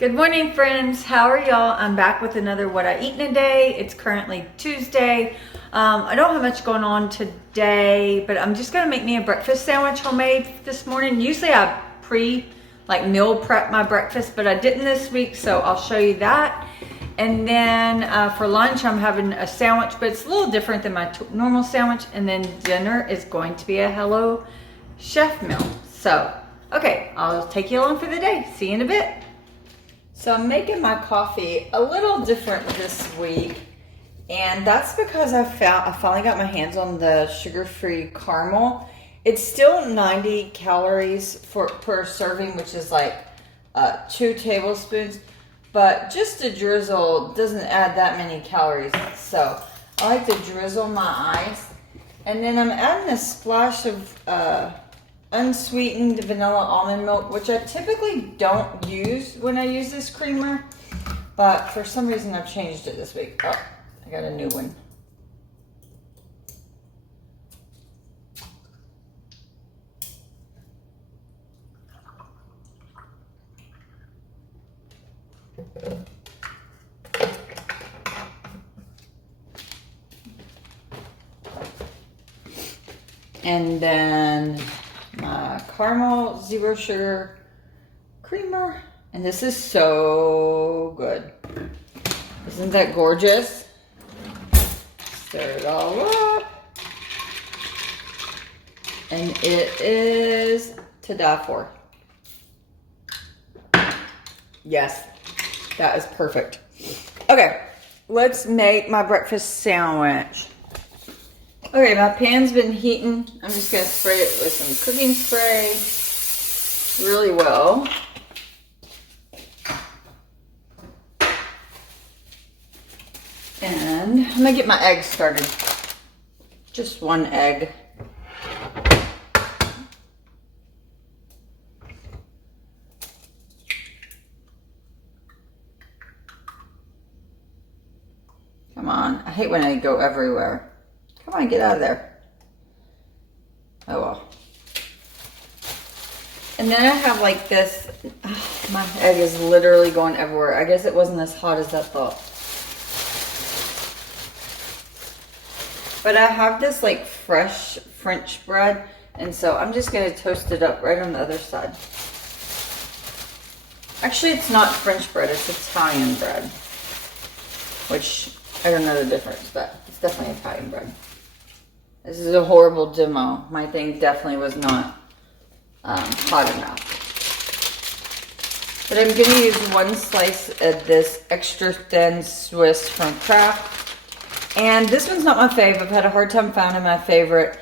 Good morning, friends. How are y'all? I'm back with another What I Eat in a Day. It's currently Tuesday. I don't have much going on today, but I'm just gonna make me a breakfast sandwich homemade this morning. Usually I meal prep my breakfast, but I didn't this week, so I'll show you that. And then for lunch, I'm having a sandwich, but it's a little different than my normal sandwich. And then dinner is going to be a Hello Chef meal. So, okay, I'll take you along for the day. See you in a bit. So I'm making my coffee a little different this week, and that's because I finally got my hands on the sugar-free caramel. It's still 90 calories per serving, which is like 2 tablespoons, but just a drizzle doesn't add that many calories. So I like to drizzle my ice, and then I'm adding a splash of unsweetened vanilla almond milk, which I typically don't use when I use this creamer, but for some reason I've changed it this week. Oh, I got a new one. And then my caramel zero sugar creamer, and this is so good. Isn't that gorgeous? Stir it all up, and it is to die for. Yes, that is perfect. Okay, let's make my breakfast sandwich. Okay, my pan's been heating. I'm just gonna spray it with some cooking spray really well. And I'm gonna get my eggs started. Just one egg. Come on, I hate when I go everywhere. Come on, get out of there. Oh well. And then I have like this. My egg is literally going everywhere. I guess it wasn't as hot as I thought. But I have this like fresh French bread, and so I'm just going to toast it up right on the other side. Actually, it's not French bread, it's Italian bread. Which, I don't know the difference, but it's definitely Italian bread. This is a horrible demo. My thing definitely was not hot enough. But I'm going to use one slice of this extra thin Swiss from Kraft. And this one's not my fave. I've had a hard time finding my favorite.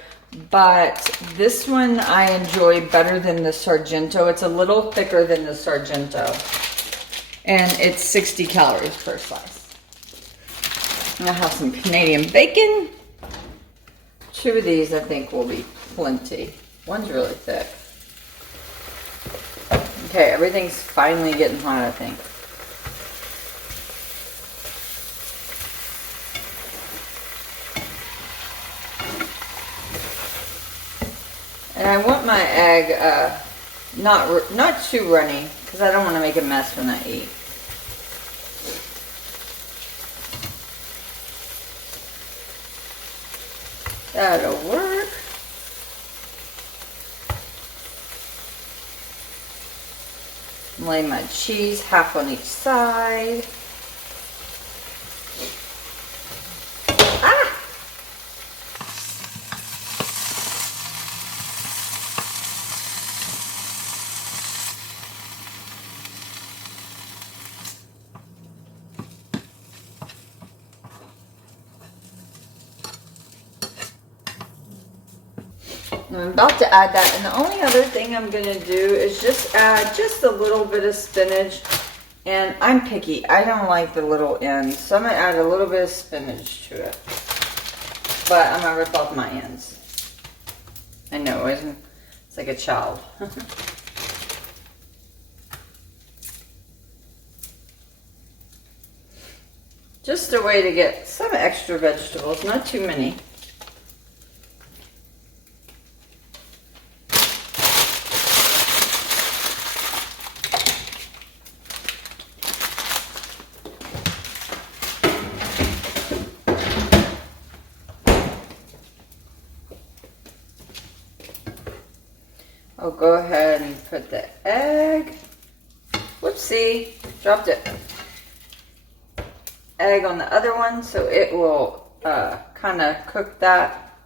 But this one I enjoy better than the Sargento. It's a little thicker than the Sargento. And it's 60 calories per slice. And I have some Canadian bacon. 2 of these I think will be plenty. One's really thick. Okay, everything's finally getting hot, I think. And I want my egg not too runny, because I don't want to make a mess when I eat. That'll work. Lay my cheese half on each side. Ah! I'm about to add that, and the only other thing I'm going to do is just add just a little bit of spinach. And I'm picky. I don't like the little ends, so I'm going to add a little bit of spinach to it. But I'm going to rip off my ends. I know, isn't it? It's like a child. Just a way to get some extra vegetables, not too many. go ahead and put the egg. Whoopsie, dropped it. Egg on the other one, so it will kind of cook that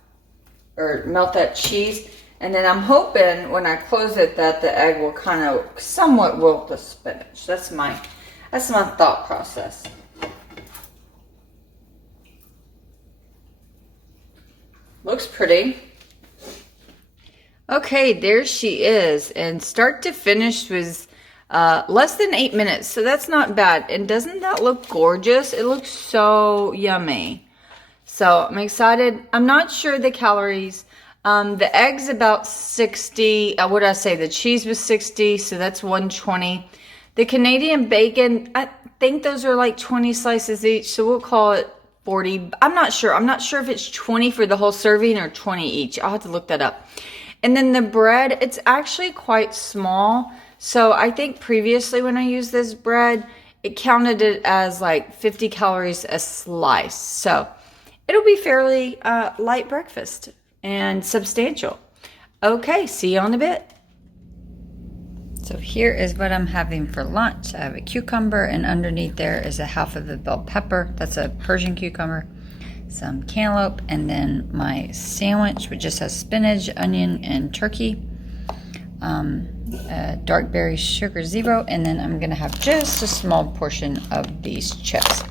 or melt that cheese. And then I'm hoping when I close it that the egg will kind of somewhat wilt the spinach. That's my thought process. Looks pretty. Okay, there she is. And start to finish was less than 8 minutes. So that's not bad. And doesn't that look gorgeous? It looks so yummy. So I'm excited. I'm not sure the calories. The egg's about 60. What did I say? The cheese was 60. So that's 120. The Canadian bacon, I think those are like 20 slices each. So we'll call it 40. I'm not sure. I'm not sure if it's 20 for the whole serving or 20 each. I'll have to look that up. And then the bread, it's actually quite small. So I think previously when I used this bread, it counted it as like 50 calories a slice. So it'll be fairly light breakfast and substantial. Okay, see you on a bit. So here is what I'm having for lunch. I have a cucumber, and underneath there is a half of a bell pepper. That's a Persian cucumber. Some cantaloupe, and then my sandwich, which just has spinach, onion, and turkey. Dark berry sugar zero, and then I'm gonna have just a small portion of these chips.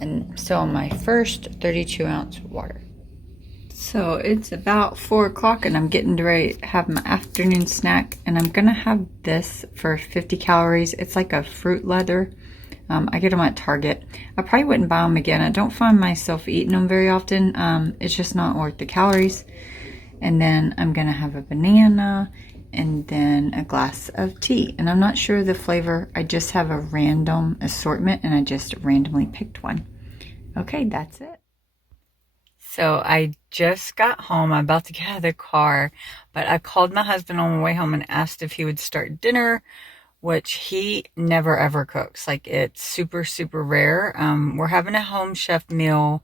And so my first 32-ounce water. So it's about 4 o'clock and I'm getting ready to have my afternoon snack, and I'm gonna have this for 50 calories. It's like a fruit leather. I get them at Target. I probably wouldn't buy them again. I don't find myself eating them very often. It's just not worth the calories. And then I'm gonna have a banana and then a glass of tea. And I'm not sure of the flavor. I just have a random assortment and I just randomly picked one. Okay, that's it. So I just got home. I'm about to get out of the car, but I called my husband on the way home and asked if he would start dinner, which he never ever cooks. Like, it's super, super rare. We're having a home chef meal,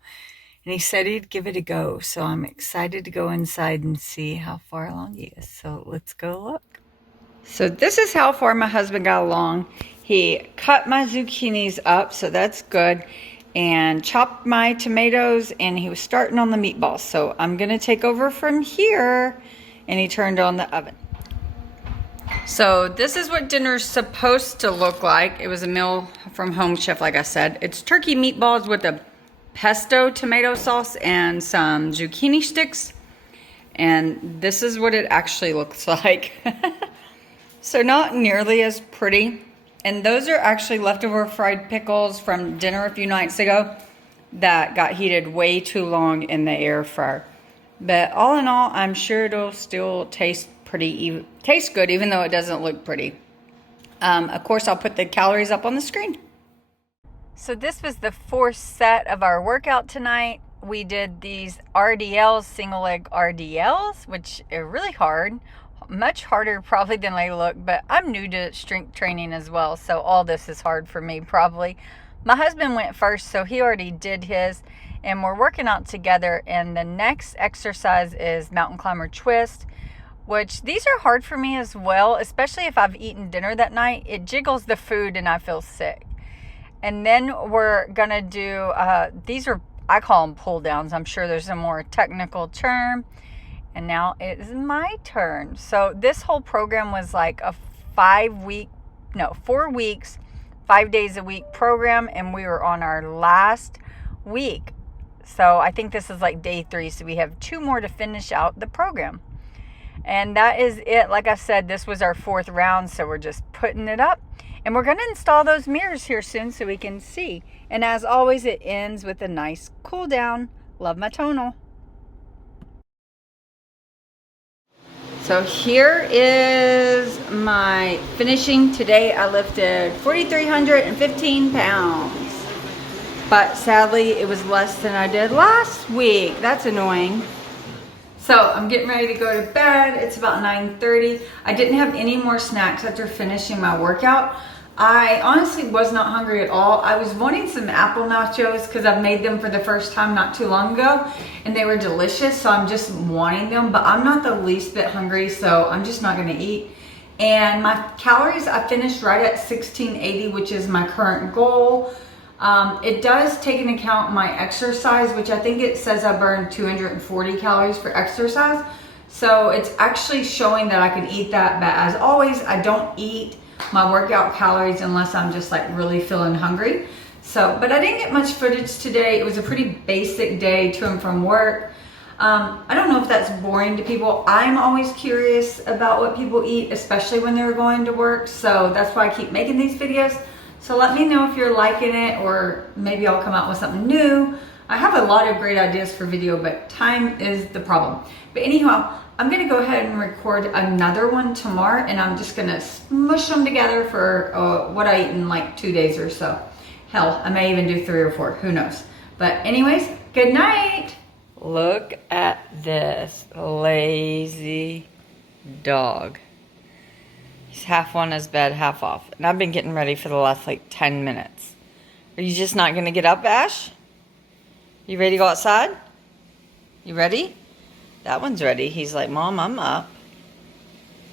and he said he'd give it a go. So I'm excited to go inside and see how far along he is. So let's go look. So this is how far my husband got along. He cut my zucchinis up, so that's good, and chopped my tomatoes, and he was starting on the meatballs. So I'm gonna take over from here, and he turned on the oven. So this is what dinner's supposed to look like. It was a meal from Home Chef, like I said. It's turkey meatballs with a pesto tomato sauce and some zucchini sticks. And this is what it actually looks like. So not nearly as pretty. And those are actually leftover fried pickles from dinner a few nights ago that got heated way too long in the air fryer. But all in all, I'm sure it'll still taste good, even though it doesn't look pretty. Of course, I'll put the calories up on the screen. So this was the 4th set of our workout tonight. We did these RDLs, single leg RDLs, which are really hard. Much harder probably than they look, but I'm new to strength training as well, so all this is hard for me probably. My husband went first, so he already did his, and we're working out together. And the next exercise is mountain climber twist, which these are hard for me as well, especially if I've eaten dinner that night. It jiggles the food and I feel sick. And then we're gonna do, these are, I call them pull downs. I'm sure there's a more technical term. And now it is my turn. So this whole program was like a 4 weeks, 5 days a week program. And we were on our last week. So I think this is like day 3. So we have 2 more to finish out the program. And that is it. Like I said, this was our 4th round. So we're just putting it up. And we're going to install those mirrors here soon so we can see. And as always, it ends with a nice cool down. Love my tonal. So here is my finishing. Today I lifted 4,315 pounds. But sadly, it was less than I did last week. That's annoying. So I'm getting ready to go to bed. It's about 9:30. I didn't have any more snacks after finishing my workout. I honestly was not hungry at all. I was wanting some apple nachos because I've made them for the first time not too long ago, and they were delicious, so I'm just wanting them, but I'm not the least bit hungry, so I'm just not gonna eat. And my calories, I finished right at 1680, which is my current goal. It does take into account my exercise, which I think it says I burned 240 calories for exercise. So it's actually showing that I can eat that, but as always, I don't eat my workout calories unless I'm just like really feeling hungry. So, but I didn't get much footage today. It was a pretty basic day to and from work. I don't know if that's boring to people. I'm always curious about what people eat, especially when they're going to work. So that's why I keep making these videos. So let me know if you're liking it, or maybe I'll come out with something new. I have a lot of great ideas for video, but time is the problem. But anyhow, I'm gonna go ahead and record another one tomorrow, and I'm just gonna smush them together for what I eat in like 2 days or so. Hell, I may even do 3 or 4, who knows. But anyways, good night. Look at this lazy dog. He's half on his bed, half off. And I've been getting ready for the last like 10 minutes. Are you just not gonna get up, Ash? You ready to go outside? You ready? That one's ready. He's like, Mom, I'm up.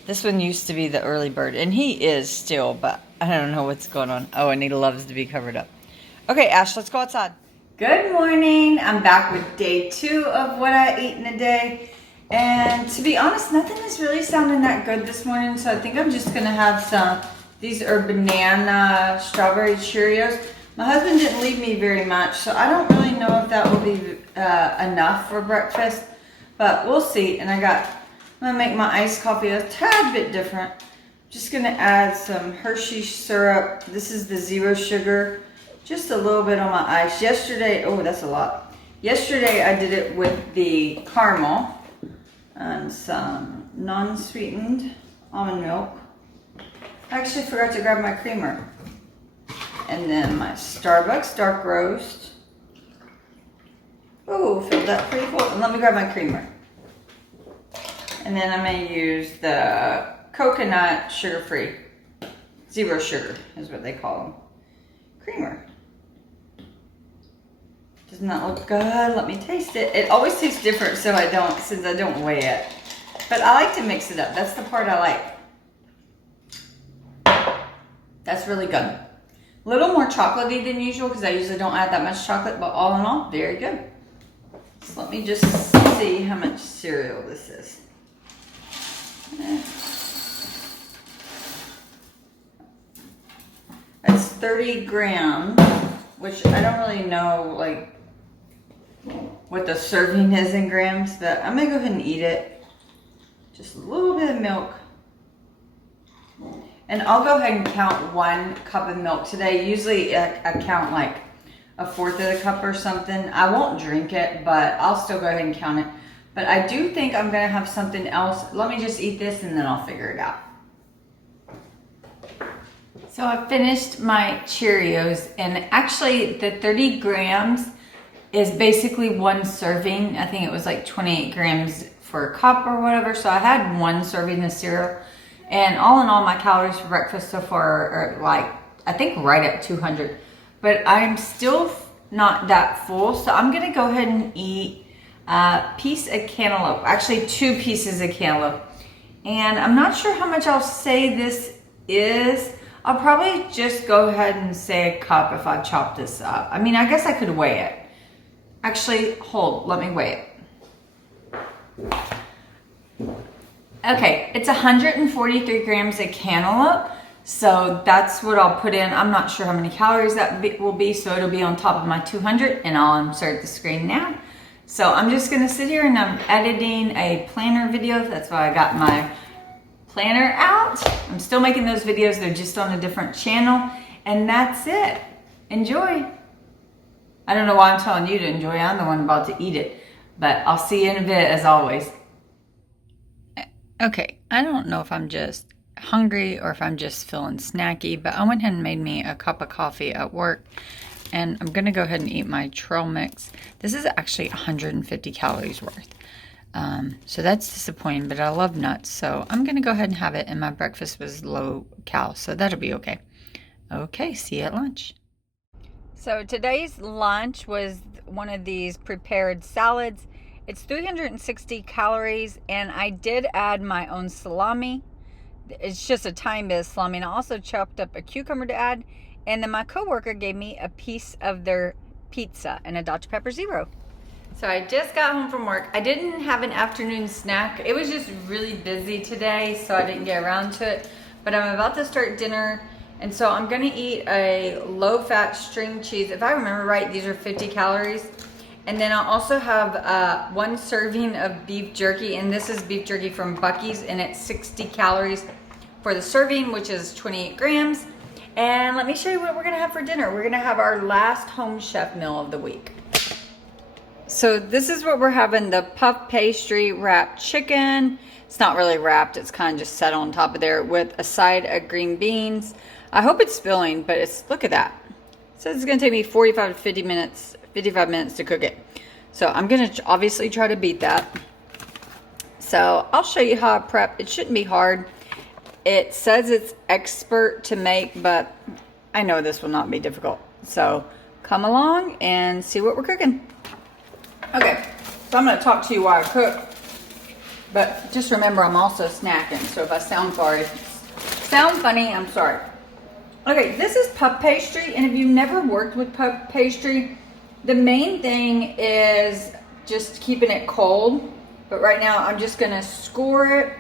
This one used to be the early bird, and he is still, but I don't know what's going on. Oh, and he loves to be covered up. Okay, Ash, let's go outside. Good morning. I'm back with day 2 of what I ate in a day. And to be honest, nothing is really sounding that good this morning, so I think I'm just gonna have some, these are banana strawberry Cheerios. My husband didn't leave me very much, so I don't really know if that will be enough for breakfast, but we'll see. And I'm gonna make my iced coffee a tad bit different. Just gonna add some Hershey syrup. This is the 0 sugar. Just a little bit on my ice. Yesterday, oh, that's a lot. Yesterday I did it with the caramel and some non-sweetened almond milk. I actually forgot to grab my creamer. And then my Starbucks dark roast. Oh, filled that pretty full. And let me grab my creamer. And then I'm gonna use the coconut sugar-free. 0 sugar is what they call them. Creamer. Doesn't that look good? Let me taste it. It always tastes different, so since I don't weigh it. But I like to mix it up. That's the part I like. That's really good. A little more chocolatey than usual because I usually don't add that much chocolate, but all in all, very good. So let me just see how much cereal this is. It's 30 grams, which I don't really know like what the serving is in grams, but I'm gonna go ahead and eat it. Just a little bit of milk. And I'll go ahead and count 1 cup of milk today. Usually I count like 1/4 of the cup or something. I won't drink it, but I'll still go ahead and count it. But I do think I'm gonna have something else. Let me just eat this and then I'll figure it out. So I finished my Cheerios, and actually the 30 grams is basically 1 serving. I think it was like 28 grams for a cup or whatever. So I had 1 serving of cereal. And all in all, my calories for breakfast so far are like, I think right at 200. But I'm still not that full. So I'm gonna go ahead and eat a piece of cantaloupe. Actually 2 pieces of cantaloupe. And I'm not sure how much I'll say this is. I'll probably just go ahead and say a cup if I chop this up. I mean, I guess I could weigh it. Actually, hold, let me weigh it. Okay, it's 143 grams of cantaloupe. So that's what I'll put in. I'm not sure how many calories that will be, so it'll be on top of my 200, and I'll insert the screen now. So I'm just gonna sit here and I'm editing a planner video. That's why I got my planner out. I'm still making those videos. They're just on a different channel. And that's it. Enjoy. I don't know why I'm telling you to enjoy. I'm the one about to eat it. But I'll see you in a bit as always. Okay, I don't know if I'm just hungry or if I'm just feeling snacky, but I went ahead and made me a cup of coffee at work. And I'm going to go ahead and eat my trail mix. This is actually 150 calories worth. So that's disappointing, but I love nuts. So I'm going to go ahead and have it. And my breakfast was low cal, so that'll be okay. Okay, see you at lunch. So today's lunch was one of these prepared salads. It's 360 calories, and I did add my own salami it's just a time-based salami. And I also chopped up a cucumber to add. And then my coworker gave me a piece of their pizza and a Dr. Pepper Zero. So I just got home from work. I didn't have an afternoon snack. It was just really busy today, so I didn't get around to it. But I'm about to start dinner, and so I'm gonna eat a low-fat string cheese. If I remember right, these are 50 calories. And then I'll also have 1 serving of beef jerky, and this is beef jerky from Buc-ee's, and it's 60 calories for the serving, which is 28 grams. And let me show you what we're gonna have for dinner. We're gonna have our last home chef meal of the week. So this is what we're having, the puff pastry wrapped chicken. It's not really wrapped, it's kind of just set on top of there with a side of green beans. I hope it's filling, but it's, look at that. It says it's gonna take me 45 to 55 minutes to cook it. So I'm gonna obviously try to beat that. So I'll show you how I prep. It shouldn't be hard. It says it's expert to make, but I know this will not be difficult. So come along and see what we're cooking. Okay, so I'm gonna talk to you while I cook, but just remember I'm also snacking, so if I sound funny, I'm sorry. Okay, this is puff pastry, and if you've never worked with puff pastry, the main thing is just keeping it cold. But right now I'm just gonna score it,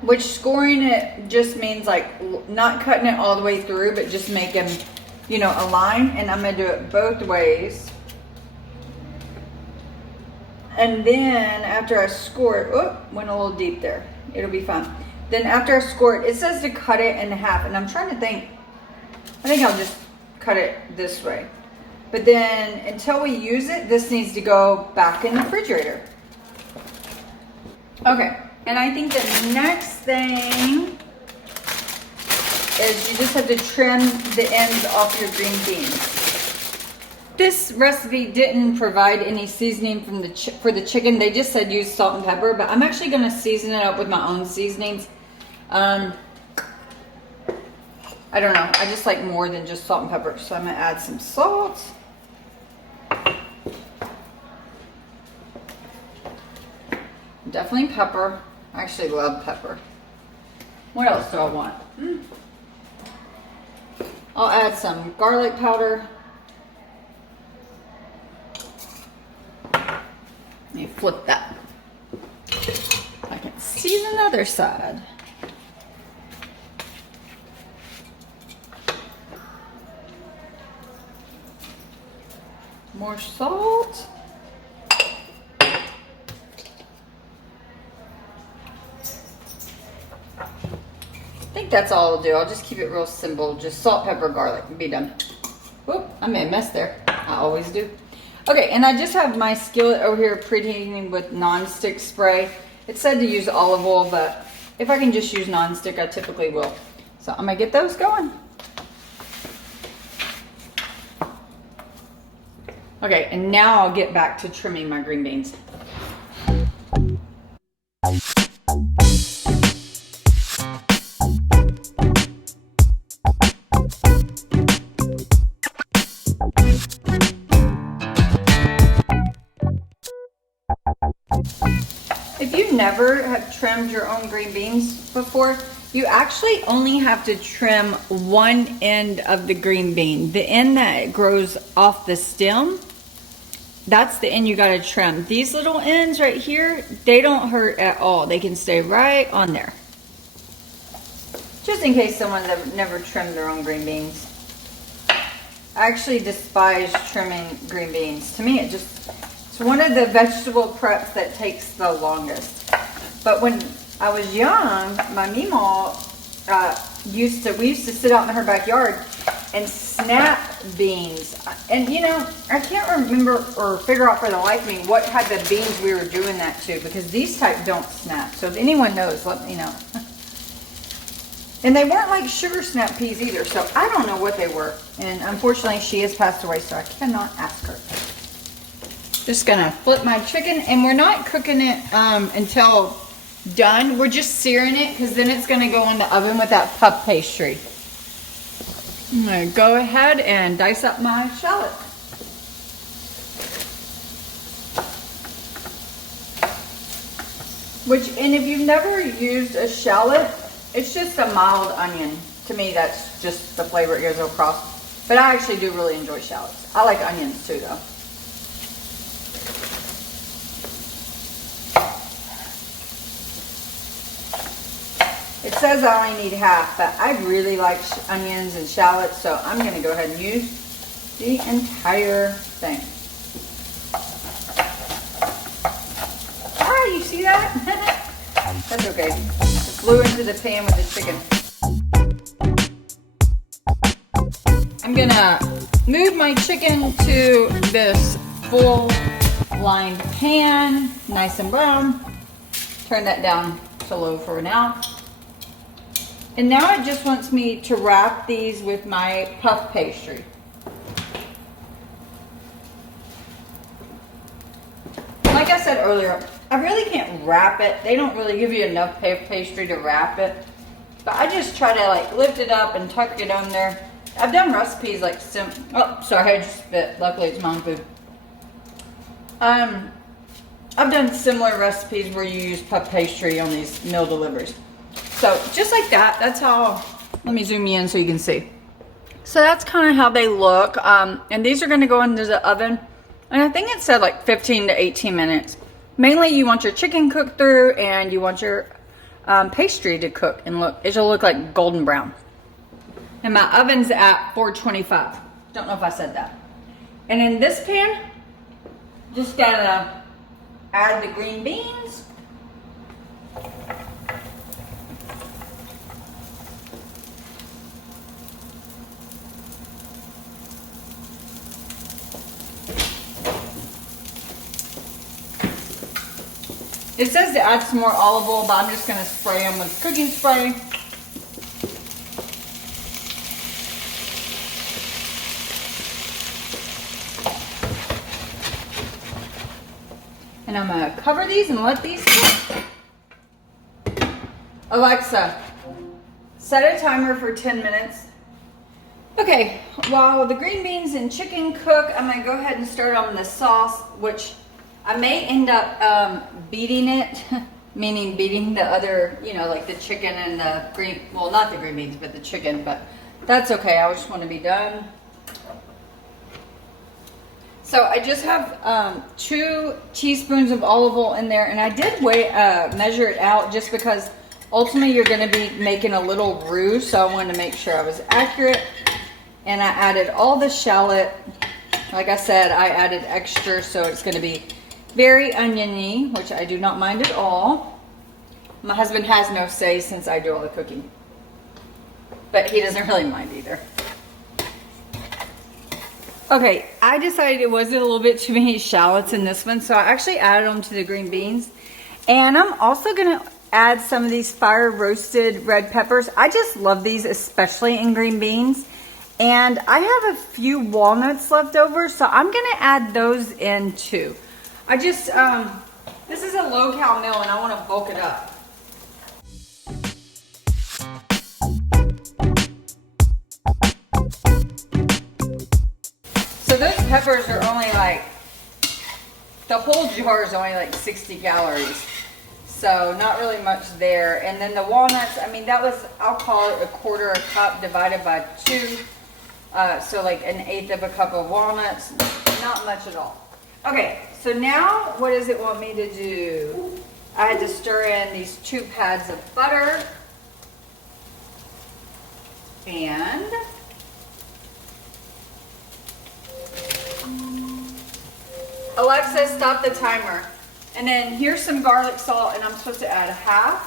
which scoring it just means like not cutting it all the way through, but just make them, you know, a line. And I'm gonna do it both ways. And then after I score it, oh, went a little deep there. It'll be fine. Then after I score it, it says to cut it in half. And I'm trying to think, I think I'll just cut it this way. But then until we use it, this needs to go back in the refrigerator. Okay, and I think the next thing is you just have to trim the ends off your green beans. This recipe didn't provide any seasoning for the chicken. They just said use salt and pepper, but I'm actually gonna season it up with my own seasonings. I don't know, I just like more than just salt and pepper. So I'm gonna add some salt. Definitely pepper. I actually love pepper. What else do I want? I'll add some garlic powder. Let me flip that. I can season the other side. More salt. I think that's all I'll do. I'll just keep it real simple. Just salt, pepper, garlic, and be done. Whoop, I made a mess there. I always do. Okay, and I just have my skillet over here preheating with non-stick spray. It said to use olive oil, but if I can just use non-stick, I typically will. So I'm gonna get those going. Okay, and now I'll get back to trimming my green beans. If you never have trimmed your own green beans before, you actually only have to trim one end of the green bean. The end that grows off the stem, that's the end you gotta trim. These little ends right here, they don't hurt at all. They can stay right on there. Just in case someone's never trimmed their own green beans. I actually despise trimming green beans. To me, it's one of the vegetable preps that takes the longest. But when I was young, my meemaw we used to sit out in her backyard and snap beans. And you know, I can't remember or figure out for the life of me what type of beans we were doing that to, because these type don't snap. So if anyone knows, let me know. And they weren't like sugar snap peas either, so I don't know what they were. And unfortunately, she has passed away, so I cannot ask her. Just gonna flip my chicken, and we're not cooking it until done. We're just searing it, because then it's gonna go in the oven with that puff pastry. I'm gonna go ahead and dice up my shallot. And if you've never used a shallot, it's just a mild onion. To me, that's just the flavor it goes across. But I actually do really enjoy shallots. I like onions too, though. It says I only need half, but I really like onions and shallots, so I'm going to go ahead and use the entire thing. Ah, you see that? That's okay. It flew into the pan with the chicken. I'm going to move my chicken to this full lined pan, nice and brown. Turn that down to low for now. And now it just wants me to wrap these with my puff pastry. Like I said earlier, I really can't wrap it. They don't really give you enough puff pastry to wrap it. But I just try to like lift it up and tuck it on there. I've done recipes like oh, sorry, I just spit. Luckily it's my own food. I've done similar recipes where you use puff pastry on these meal deliveries. So just like that, that's how, let me zoom you in so you can see. So that's kind of how they look. And these are going to go into the oven. And I think it said like 15 to 18 minutes. Mainly you want your chicken cooked through and you want your pastry to cook and look, it'll look like golden brown. And my oven's at 425. Don't know if I said that. And in this pan, just gotta add the green beans. It says to add some more olive oil, but I'm just going to spray them with cooking spray. And I'm going to cover these and let these cook. Alexa, set a timer for 10 minutes. Okay, while the green beans and chicken cook, I'm going to go ahead and start on the sauce, which I may end up beating it, meaning beating the other, you know, like the chicken and the green, well, not the green beans, but the chicken, but that's okay. I just want to be done. So I just have 2 teaspoons of olive oil in there, and I did measure it out just because ultimately you're going to be making a little roux, so I wanted to make sure I was accurate. And I added all the shallot. Like I said, I added extra, so it's going to be very oniony, which I do not mind at all. My husband has no say since I do all the cooking. But he doesn't really mind either. Okay, I decided it wasn't a little bit too many shallots in this one, so I actually added them to the green beans. And I'm also going to add some of these fire roasted red peppers. I just love these, especially in green beans. And I have a few walnuts left over, so I'm going to add those in too. I just, this is a low-cal meal and I want to bulk it up. So those peppers are only like, the whole jar is only like 60 calories. So not really much there. And then the walnuts, I mean, that was, I'll call it a quarter a cup divided by 2. So like 1/8 of a cup of walnuts, not much at all. Okay, so now what does it want me to do? I had to stir in these 2 pads of butter. And Alexa, stop the timer. And then here's some garlic salt, and I'm supposed to add 1/2.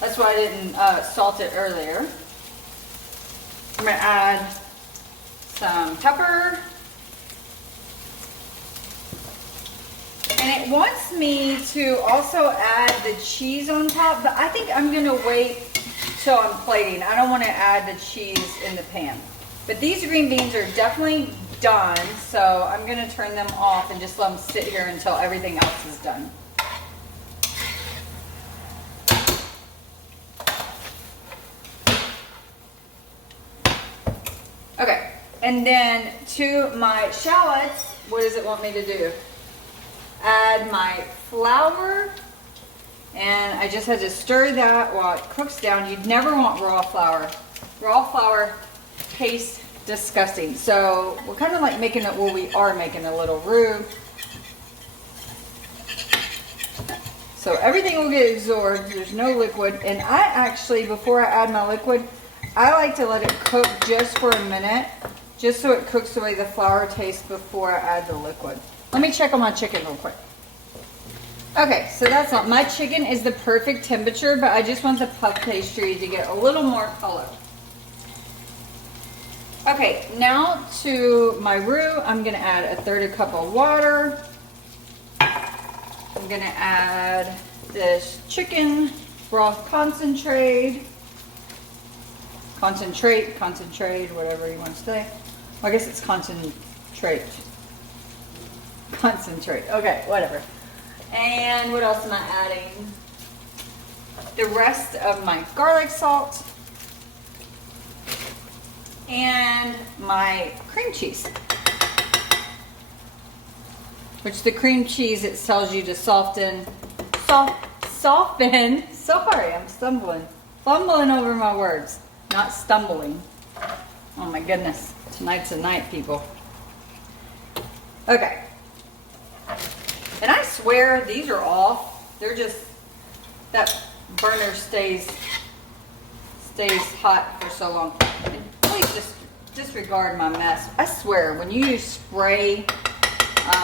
That's why I didn't salt it earlier. I'm going to add some pepper. And it wants me to also add the cheese on top, but I think I'm going to wait till I'm plating. I don't want to add the cheese in the pan. But these green beans are definitely done, so I'm going to turn them off and just let them sit here until everything else is done. Okay, and then to my shallots, what does it want me to do? add my flour. And I just had to stir that while it cooks down. You'd never want raw flour. Raw flour tastes disgusting. So we're kind of like making it, well, we are making a little roux. So everything will get absorbed. There's no liquid. And I actually, before I add my liquid, I like to let it cook just for a minute, just so it cooks the way the flour tastes before I add the liquid. Let me check on my chicken real quick. Okay, so that's all. My chicken is the perfect temperature, but I just want the puff pastry to get a little more color. Okay, now to my roux, I'm gonna add 1/3 cup of water. I'm gonna add this chicken broth concentrate, whatever you want to say. Well, I guess it's concentrate. Okay, whatever. And what else am I adding? The rest of my garlic salt and my cream cheese. Which the cream cheese, it tells you to soften. Sorry, I'm fumbling over my words, not stumbling. Oh my goodness, tonight's a night, people. Okay. And I swear these are off. They're just, that burner stays hot for so long. And please just disregard my mess. I swear, when you use spray,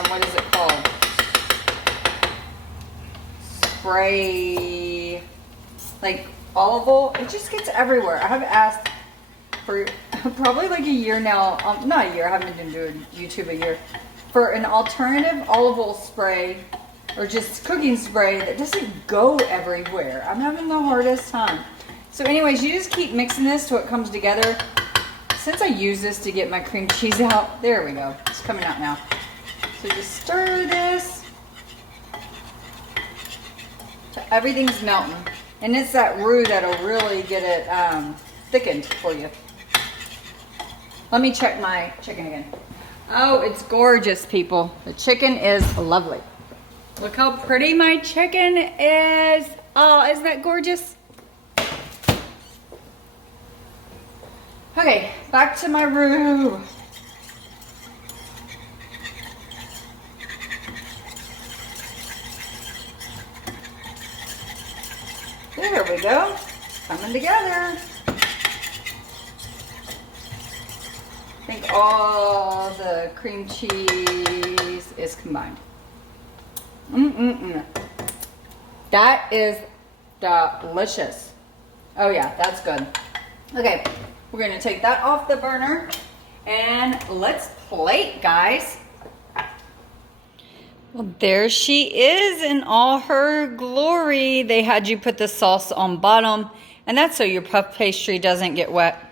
what is it called? Spray, like olive oil, it just gets everywhere. I have asked for probably like a year now, not a year, I haven't been doing YouTube a year, for an alternative olive oil spray or just cooking spray that doesn't go everywhere. I'm having the hardest time. So anyways, you just keep mixing this till it comes together. Since I use this to get my cream cheese out, there we go, it's coming out now. So just stir this so everything's melting. And it's that roux that'll really get it thickened for you. Let me check my chicken again. Oh, it's gorgeous, people. The chicken is lovely. Look how pretty my chicken is. Oh, isn't that gorgeous? Okay, back to my roux. There we go. Coming together. I think all the cream cheese is combined. That is delicious. Oh yeah, that's good. Okay, we're gonna take that off the burner and let's plate, guys. Well, there she is in all her glory. They had you put the sauce on bottom, and that's so your puff pastry doesn't get wet.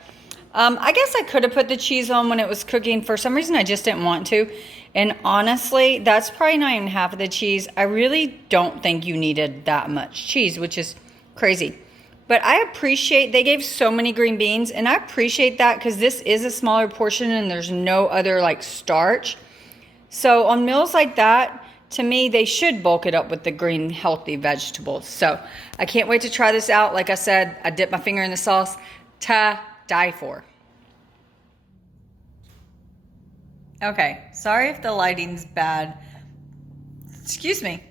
I guess I could have put the cheese on when it was cooking. For some reason, I just didn't want to. And honestly, that's probably not even half of the cheese. I really don't think you needed that much cheese, which is crazy. But I appreciate, they gave so many green beans, and I appreciate that because this is a smaller portion and there's no other like starch. So on meals like that, to me, they should bulk it up with the green, healthy vegetables. So I can't wait to try this out. Like I said, I dipped my finger in the sauce to die for. Okay, sorry if the lighting's bad. Excuse me.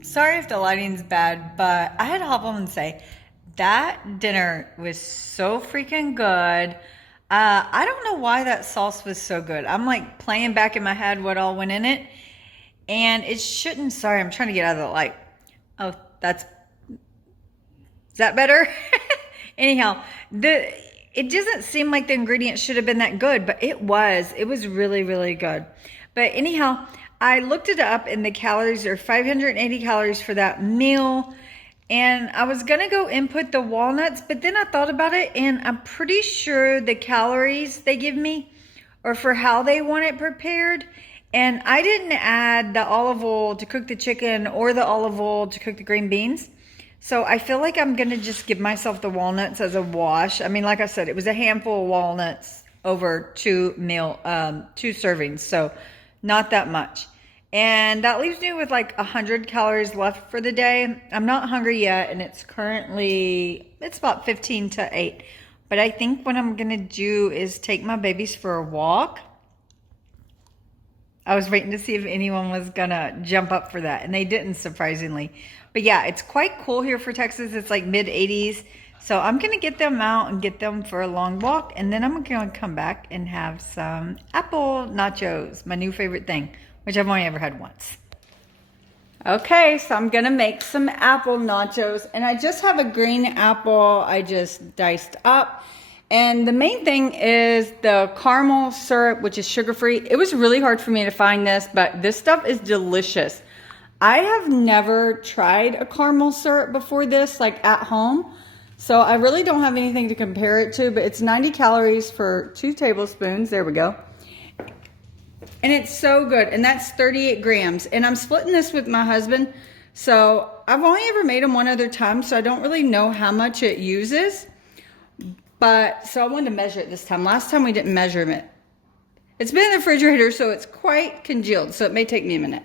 Sorry if the lighting's bad, but I had to hop on and say, that dinner was so freaking good. I don't know why that sauce was so good. I'm like playing back in my head what all went in it. And it shouldn't, sorry, I'm trying to get out of the light. Oh, is that better? Anyhow, it doesn't seem like the ingredients should have been that good, but it was really, really good. But anyhow, I looked it up and the calories are 580 calories for that meal. And I was gonna go input the walnuts, but then I thought about it and I'm pretty sure the calories they give me are for how they want it prepared. And I didn't add the olive oil to cook the chicken or the olive oil to cook the green beans. So I feel like I'm going to just give myself the walnuts as a wash. I mean, like I said, it was a handful of walnuts over two servings. So not that much. And that leaves me with like 100 calories left for the day. I'm not hungry yet, and it's about 15 to 8. But I think what I'm going to do is take my babies for a walk. I was waiting to see if anyone was going to jump up for that, and they didn't, surprisingly. But yeah, it's quite cool here for Texas. It's like mid-80s. So I'm going to get them out and get them for a long walk, and then I'm going to come back and have some apple nachos, my new favorite thing, which I've only ever had once. Okay, so I'm gonna make some apple nachos, and I just have a green apple I just diced up. And the main thing is the caramel syrup, which is sugar-free. It was really hard for me to find this, but this stuff is delicious. I have never tried a caramel syrup before this, like at home. So I really don't have anything to compare it to, but it's 90 calories for 2 tablespoons. There we go. And it's so good, and that's 38 grams. And I'm splitting this with my husband. So I've only ever made them one other time, so I don't really know how much it uses. But, so I wanted to measure it this time. Last time we didn't measure it. It's been in the refrigerator, so it's quite congealed, so it may take me a minute.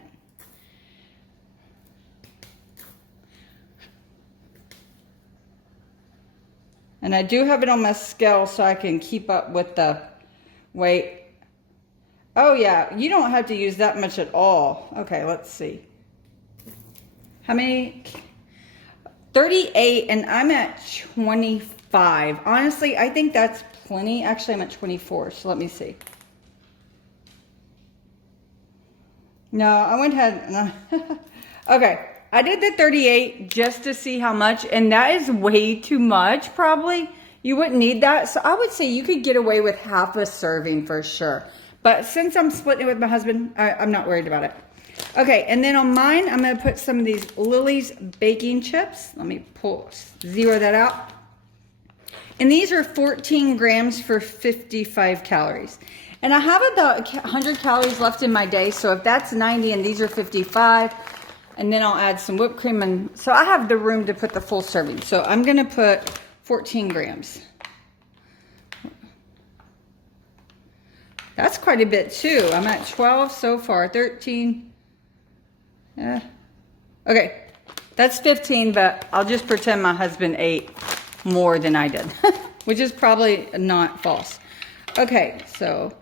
And I do have it on my scale so I can keep up with the weight. Oh yeah, you don't have to use that much at all. Okay, let's see. How many? 38, and I'm at 25. Honestly, I think that's plenty. Actually, I'm at 24, so let me see. No, I went ahead. No. Okay, I did the 38 just to see how much, and that is way too much, probably. You wouldn't need that. So I would say you could get away with half a serving for sure. But since I'm splitting it with my husband, I'm not worried about it. Okay, and then on mine, I'm going to put some of these Lily's baking chips. Let me zero that out. And these are 14 grams for 55 calories. And I have about 100 calories left in my day, so if that's 90 and these are 55, and then I'll add some whipped cream, and so I have the room to put the full serving. So I'm going to put 14 grams. That's quite a bit too. I'm at 12 so far, 13. Okay, that's 15, but I'll just pretend my husband ate more than I did, which is probably not false. Okay, so,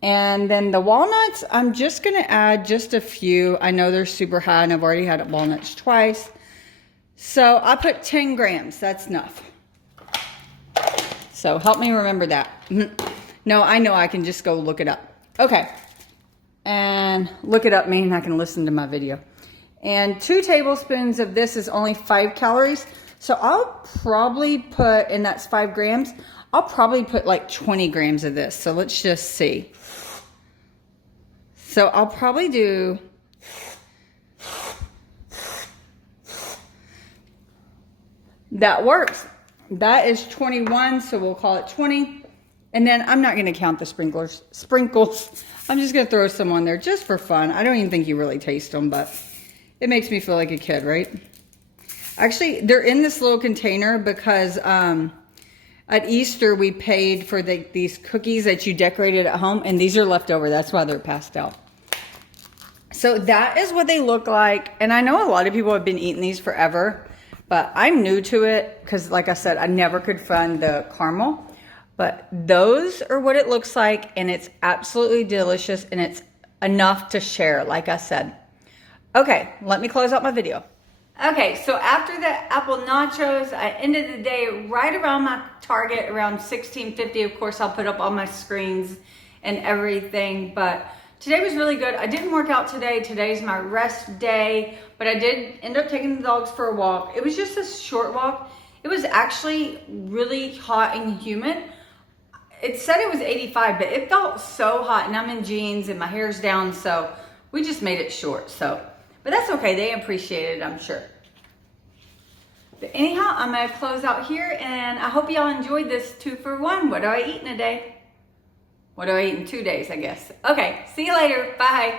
and then the walnuts, I'm just gonna add just a few. I know they're super high and I've already had walnuts twice. So I put 10 grams, that's enough. So help me remember that. No, I know I can just go look it up. Okay, and look it up meaning I can listen to my video. And 2 tablespoons of this is only 5 calories. So I'll probably put, and that's 5 grams, I'll probably put like 20 grams of this. So let's just see. So I'll probably do, that works. That is 21, so we'll call it 20. And then I'm not going to count the sprinkles. I'm just going to throw some on there just for fun. I don't even think you really taste them, but it makes me feel like a kid, right? Actually, they're in this little container because at Easter we paid for these cookies that you decorated at home, and these are left over. That's why they're passed out. So that is what they look like. And I know a lot of people have been eating these forever, but I'm new to it because, like I said, I never could find the caramel. But those are what it looks like, and it's absolutely delicious, and it's enough to share, like I said. Okay, let me close out my video. Okay, so after the apple nachos, I ended the day right around my target, around 1650. Of course, I'll put up all my screens and everything, but today was really good. I didn't work out today. Today's my rest day, but I did end up taking the dogs for a walk. It was just a short walk. It was actually really hot and humid. It said it was 85, but it felt so hot, and I'm in jeans and my hair's down, so we just made it short. So, but that's okay. They appreciate it, I'm sure. But anyhow, I'm going to close out here, and I hope y'all enjoyed this 2-for-1. What do I eat in a day? What do I eat in 2 days, I guess? Okay, see you later. Bye.